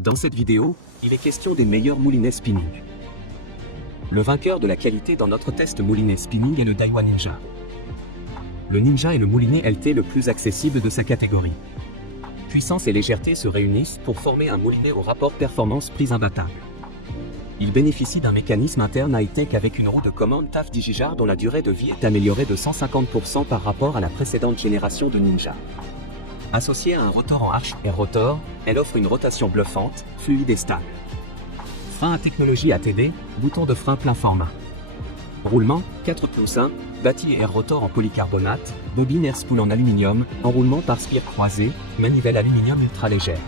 Dans cette vidéo, il est question des meilleurs moulinets spinning. Le vainqueur de la qualité dans notre test moulinet spinning est le Daiwa Ninja. Le Ninja est le moulinet LT le plus accessible de sa catégorie. Puissance et légèreté se réunissent pour former un moulinet au rapport performance-prix imbattable. Il bénéficie d'un mécanisme interne high-tech avec une roue de commande TAF DigiJar dont la durée de vie est améliorée de 150% par rapport à la précédente génération de Ninja. Associée à un rotor en arche Air Rotor, elle offre une rotation bluffante, fluide et stable. Frein à technologie ATD, bouton de frein plein format. Roulement, 4+1, bâti et Air Rotor en polycarbonate, bobine Air Spool en aluminium, enroulement par spire croisé, manivelle aluminium ultra légère.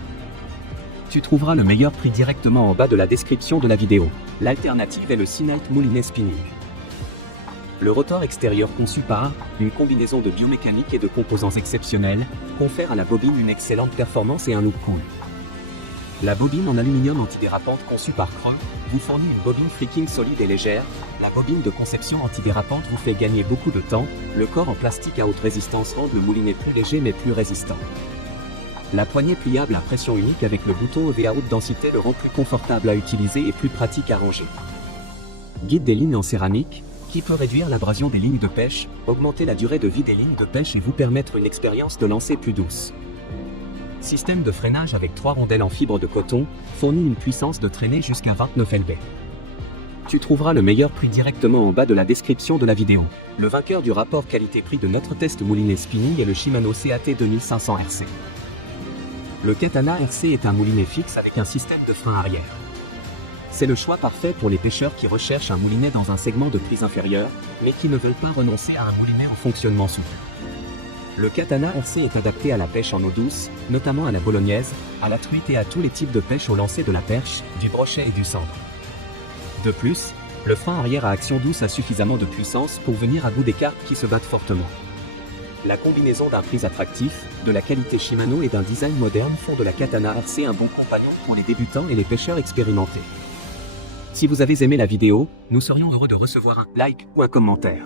Tu trouveras le meilleur prix directement en bas de la description de la vidéo. L'alternative est le Seanight Moulinet Spinning. Le rotor extérieur conçu par une combinaison de biomécanique et de composants exceptionnels confère à la bobine une excellente performance et un look cool. La bobine en aluminium antidérapante conçue par Creux vous fournit une bobine freaking solide et légère. La bobine de conception antidérapante vous fait gagner beaucoup de temps. Le corps en plastique à haute résistance rend le moulinet plus léger mais plus résistant. La poignée pliable à pression unique avec le bouton EV à haute densité le rend plus confortable à utiliser et plus pratique à ranger. Guide des lignes en céramique, qui peut réduire l'abrasion des lignes de pêche, augmenter la durée de vie des lignes de pêche et vous permettre une expérience de lancer plus douce. Système de freinage avec 3 rondelles en fibre de coton, fournit une puissance de traînée jusqu'à 29 lb. Tu trouveras le meilleur prix directement en bas de la description de la vidéo. Le vainqueur du rapport qualité-prix de notre test moulinet spinning est le Shimano CAT 2500 RC. Le Katana RC est un moulinet fixe avec un système de frein arrière. C'est le choix parfait pour les pêcheurs qui recherchent un moulinet dans un segment de prix inférieur, mais qui ne veulent pas renoncer à un moulinet au fonctionnement souple. Le Katana RC est adapté à la pêche en eau douce, notamment à la bolognaise, à la truite et à tous les types de pêche au lancer de la perche, du brochet et du sandre. De plus, le frein arrière à action douce a suffisamment de puissance pour venir à bout des carpes qui se battent fortement. La combinaison d'un prix attractif, de la qualité Shimano et d'un design moderne font de la Katana RC un bon compagnon pour les débutants et les pêcheurs expérimentés. Si vous avez aimé la vidéo, nous serions heureux de recevoir un like ou un commentaire.